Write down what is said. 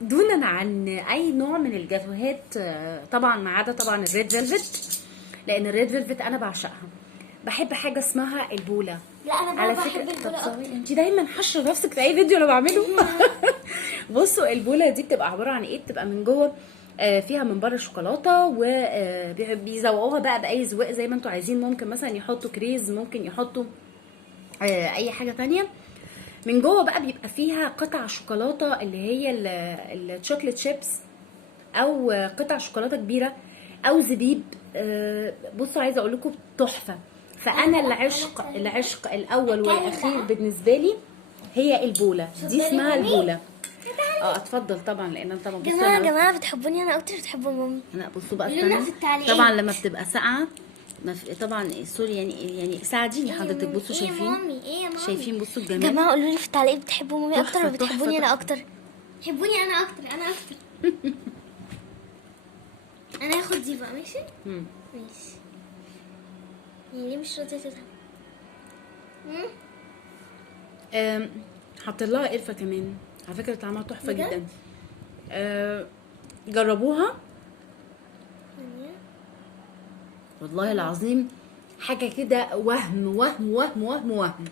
دونا عن اي نوع من الجاتوهات، طبعا ما عدا طبعا الريد فيلفت، لان الريد فيلفت انا بعشقها. بحب حاجه اسمها البوله. لا انا على بقى فكره بحب البوله اكتر. انت دايما حاشره نفسك في اي فيديو انا بعمله. بصوا البوله دي بتبقى عباره عن ايه؟ بتبقى من جوه فيها من بره شوكولاته، وبيزوقوها بقى باي ذوق زي ما انتوا عايزين. ممكن مثلا يحطوا كريز، ممكن يحطوا اي حاجه تانية. من جوه بقى بيبقى فيها قطع شوكولاته اللي هي الشوكليت شيبس، او قطع شوكولاته كبيره، او زبيب. بصوا عايزه اقول لكم تحفه. فانا العشق الاول والاخير بالنسبه لي هي البوله دي، اسمها البوله. اتفضل طبعا، لان انا طبعا بصوا يا جماعه بتحبوني انا اكتر بتحبوا مامي؟ انا بصوا بقى قولوا لنا في التعليقات. طبعا لما بتبقى ساقعه طبعا سوري، يعني ساعديني حضرتك. بصوا شايفين؟ ايه يا مامي؟ شايفين؟ بصوا يا الجمال. جماعه قولوا لي في التعليقات بتحبوا مامي اكتر ولا تحفة، بتحبوني انا تحفة. اكتر؟ بتحبوني انا اكتر، انا اكتر. انا هاخد دي بقى، ماشي؟ ماشي. يعني ليه مش راضيه تتعب؟ حط لها قرفه كمان، على فكره طعمها تحفه بجد؟ جدا. جربوها والله العظيم، حاجه كده وهم وهم وهم وهم وهم.